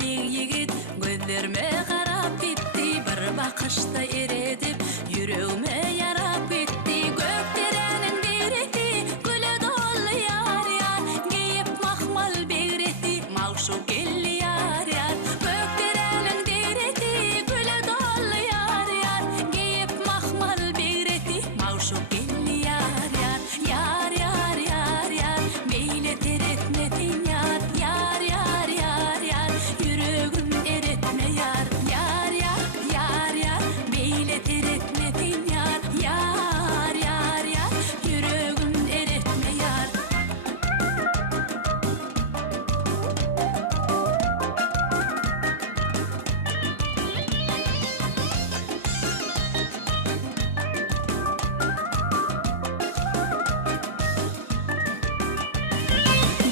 bir yigit gözlerime qarap gitti, bir bakışta eredip yüreğime yarap gitti. Gökderenin dereti güle dolu yar yar, giyip mahmal begreti mavşuk gelli yar yar. Gökderenin dereti güle dolu yar yar, giyip mahmal begreti mavşuk gelli yar yar. Yar yar yar yar, meyle teretmedin yar. Yar yar yar yar, yüreğim eretme yar. Yar yar yar yar, meyle teretmedin yar. Yar yar yar, yüreğim eretme yar.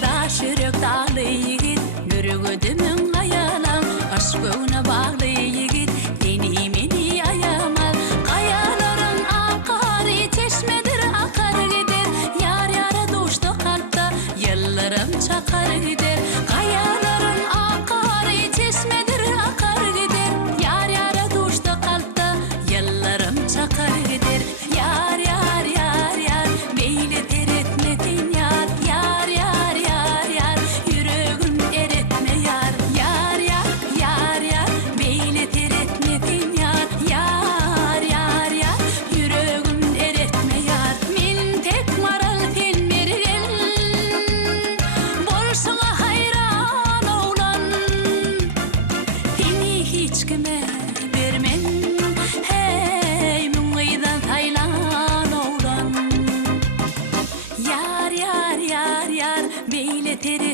Daşırık dağlı yigit, yürügü dümün kayalam. Aşk öğüne bağlı yigit, deneyimini ayamal. Kayaların akar, çeşmedir akar gider. Yar yara düştü kalpta, yıllarım çakar gider. Kayaların akar, çeşmedir akar gider. Yar yara düştü kalpta, yıllarım çakar gider. Yar yar yar yar, meyle teretmedin yar. Yar yar yar yar, yüreğim eretme yar. Yar yar yar yar, meyle teretmedin yar. Yar yar yar, yüreğim eretme yar. Min tek maral fen bergen, bolşuna hayran oğlan. Seni hiç kime vermen, hey müngaydan taylan oğlan. Yar yar yar yar, meyle teretmedin